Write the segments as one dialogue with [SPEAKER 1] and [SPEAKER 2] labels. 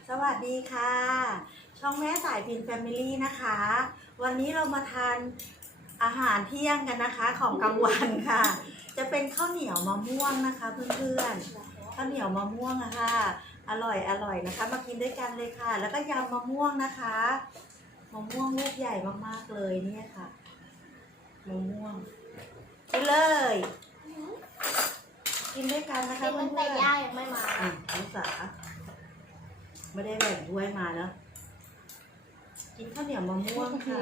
[SPEAKER 1] สวัสดีค่ะช่องแม่สายพินแฟมิลี่นะคะ วันนี้เรามาทานอาหารเที่ยงกันนะคะของกลางวันค่ะ จะเป็นข้าวเหนียวมะม่วงนะคะเพื่อนๆข้าวเหนียวมะม่วงอะค่ะอร่อยนะคะมากินด้วยกันเลยค่ะ แล้วก็ยำมะม่วงนะคะมะม่วงลูกใหญ่มากๆเลยเนี่ยค่ะมะม่วงไปเลยกินด้วยกันนะคะเพื่อนๆ
[SPEAKER 2] แต่ย่ายังไม่มา
[SPEAKER 1] น้องสาไม่ได้แบ่งถ้วยมาเนอะกินข้าวเหนียวมะม่วงค่ะ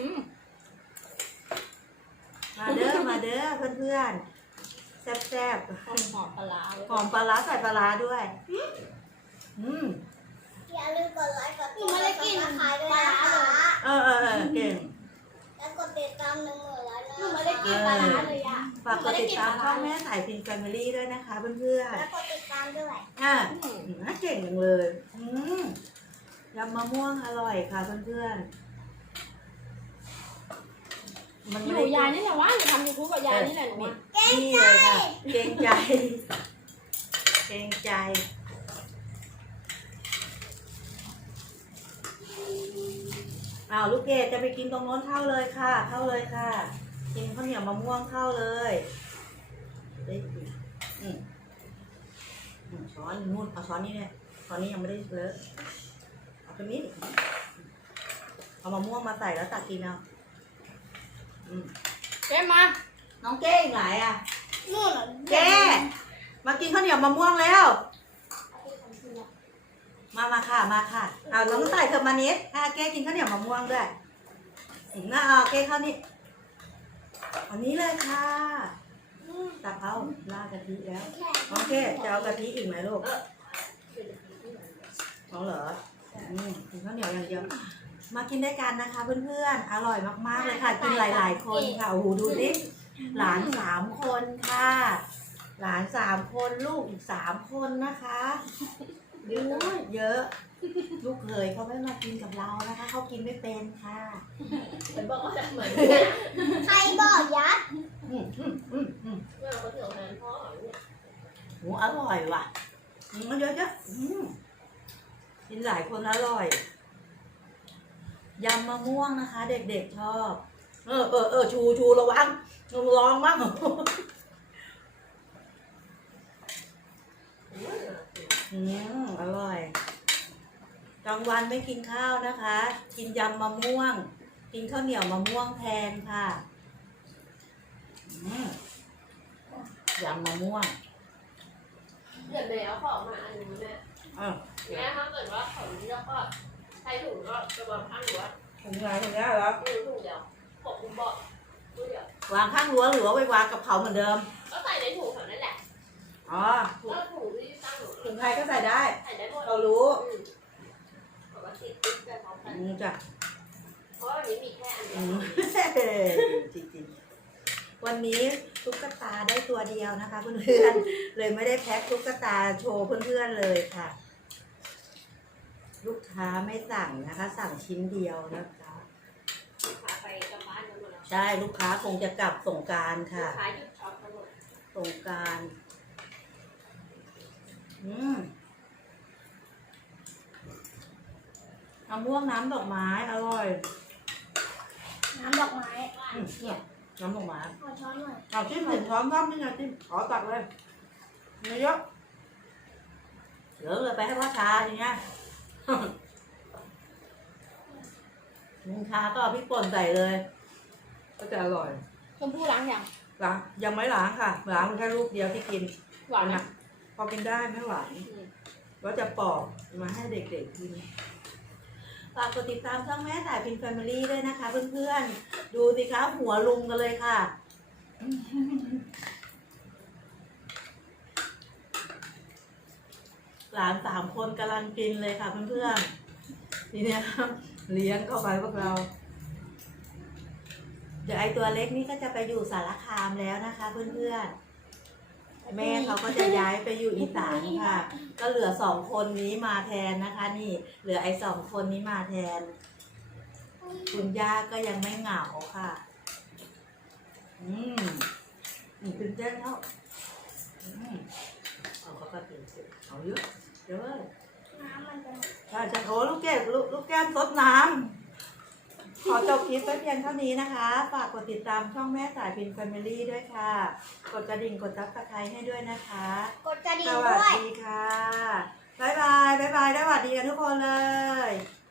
[SPEAKER 1] มาเด้อเพื่อนๆแซ่บ
[SPEAKER 2] หอมปลาร้า
[SPEAKER 1] หอมปลาร้าใส่ปลาร้าด้วย
[SPEAKER 2] อย่าลืมกดไลค์กดติดตามไม่ได้กินขายด้วยนะคะ
[SPEAKER 1] เก่ง
[SPEAKER 2] แล้วกดติดตาม1,000 ไลค์นะหนูไม่ได้กินปลาร้าเลยอ่ะ
[SPEAKER 1] ฝากกดติดตามช่องแม่สายพินแฟมิลี่ด้วยนะคะเพื่อนๆ
[SPEAKER 2] แล้วกดติดตามด้วย
[SPEAKER 1] น่าเก่งจังเลยยำมะม่วงอร่อยค่ะเพื่อนๆ
[SPEAKER 3] อยู่ยายนี่แหละวะอยู่ทำยูทูบกับยายนี่แหละหนู
[SPEAKER 1] นี่เลยค่ะเกรงใจลูกเกดจะไปกินตรงโน้นเข้าเลยค่ะกินข้าวเหนียวมะม่วงเข้าเลยได้กินช้อนนู่นเอาช้อนนี้เนี่ยช้อนนี้ยังไม่ได้เลอะเอาตรงนี้เอามะม่วงมาใส่แล้วตักกินเอา
[SPEAKER 3] เจ๊มา
[SPEAKER 1] น้องเก้อีกหลายอ่ะ
[SPEAKER 2] นู่น
[SPEAKER 1] เก้มากินข้าวเหนียวมะม่วงแล้วมาค่ะเอาน้องใส่เธอมานิดเก้กินข้าวเหนียวมะม่วงด้วยเก้ข้าวนี่อันนี้เลยค่ะตักเอาราดกะทิแล้วน้องเก้จะเอากะทิอีกไหมลูกน้องเหรอกินข้าวเหนียวอย่างเดียวมากินด้วยกันนะคะเพื่อนๆอร่อยมากๆเลยค่ะกินหลายๆคนค่ะโอ้โหดูดิหลาน3 คนค่ะหลาน3 คนลูกอีก3 คนนะคะเยอะลูกเคยเขาไม่มากินกับเรานะคะเขากินไม่เป็นค่ะ
[SPEAKER 3] เป็นบอกว่าจะเหมือน
[SPEAKER 2] ใครบอกยัด
[SPEAKER 3] เมื่อเราไปเที่ยวนั้นพ่อเนี่ย
[SPEAKER 1] โอ้อร่อยว่ะมันเยอะกินหลายคนอร่อยยำมะม่วงนะคะเด็กๆชอบชูระวังลองมั่งอร่อยกลางวันไม่กินข้าวนะคะกินยำมะม่วงกินข้าวเหนียวมะม่วงแทนค่ะยำมะม่วง
[SPEAKER 3] เดี๋ยวแมวเขาออกมาอันนี้แม่ถ้าเกิดว่าเขาแล้วก็ใช้ถุงก็ระวังข้างรั้ว
[SPEAKER 1] ถุงไหนถุงนี้เหรอ
[SPEAKER 3] ถุงเดียวปกคุมเบาะ
[SPEAKER 1] วางข้างรั้วหรือว่าไปวางกับเขาเหมือนเดิม
[SPEAKER 3] ก็ใส่ในถุงแถวนั้นแหละก็ถุงที่ตั้ง
[SPEAKER 1] ถุงใครก็ใส่ได้
[SPEAKER 3] หมด
[SPEAKER 1] เรารู้
[SPEAKER 3] ปกติติ๊กแบบพร้อมกัน
[SPEAKER 1] จ้ะ
[SPEAKER 3] เพราะวันนี้มีแค่อันเดียว
[SPEAKER 1] จริงๆวันนี้ตุ๊กตาได้ตัวเดียวนะคะเพื่อนๆเลยไม่ได้แพ็คตุ๊กตาโชว์เพื่อนๆเลยค่ะลูกค้าไม่สั่งนะคะสั่งชิ้นเดียวนะคะ
[SPEAKER 3] ลูกค้าไปกลับบ้านกันหมดแล้ว
[SPEAKER 1] ใช่ลูกค้าคงจะกลับสงกรานต์ค่ะ
[SPEAKER 3] ลูกค้าหยุดช็อปทั้งหมด
[SPEAKER 1] สงกรานต์มะม่วงน้ำดอกไม้อร่อย
[SPEAKER 2] น้ำดอกไม้
[SPEAKER 1] เนี่ยน้ำดอกไม้
[SPEAKER 2] ขอช้อนหน่อย
[SPEAKER 1] เอาจิ้ม1 ช้อนซ้อมนี่ไงจิ้มขอตักเลยไม่เยอะเหลือเลยไปให้พ่อชาอย่างเงี้ยลุงชาก็เอาพริกป่นใส่เลยก็จะอร่อย
[SPEAKER 3] ชมพู่ล้าง
[SPEAKER 1] ยังไม่ล้างค่ะล้างมันแค่ลูกเดียวที่กิน
[SPEAKER 3] หวานนะ
[SPEAKER 1] พอกินได้ไม่หวานก็จะปอกมาให้เด็กๆกินฝากกดติดตามช่องแม่สายพินแฟมิลี่ด้วยนะคะเพื่อนๆดูสิคะหัวลุงกันเลยค่ะหลาน3 คนกำลังกินเลยค่ะเพื่อนๆทีนี้เลี้ยงเข้าไปพวกเราเดี๋ยวไอตัวเล็กนี่ก็จะไปอยู่สารคามแล้วนะคะเพื่อนๆแม่เขาก็จะย้ายไปอยู่อีสานค่ะก็เหลือ2 คนนี้มาแทนนะคะนี่เหลือไอ2 คนนี้มาแทนคุณย่าก็ยังไม่เหงาค่ะตื่นเต้นเท่าเอาเขาก็ตื่นเอาเยอะ
[SPEAKER 2] น้ำมันจะหมด
[SPEAKER 1] ใช่โอ้ลูกแก้มซดน้ำขอจบคลิปไว้เพียงเท่านี้นะคะ ฝากกดติดตามช่องแม่สายพินแฟมิลี่ด้วยค่ะ กดกระดิ่งกดซับสไครต์ให้ด้วยนะคะ
[SPEAKER 2] กดกระดิ่
[SPEAKER 1] ส
[SPEAKER 2] ง
[SPEAKER 1] วัส
[SPEAKER 2] ด้วย
[SPEAKER 1] ดีค่ะ บ๊ายบายได้หวัดดีกันทุกคนเลย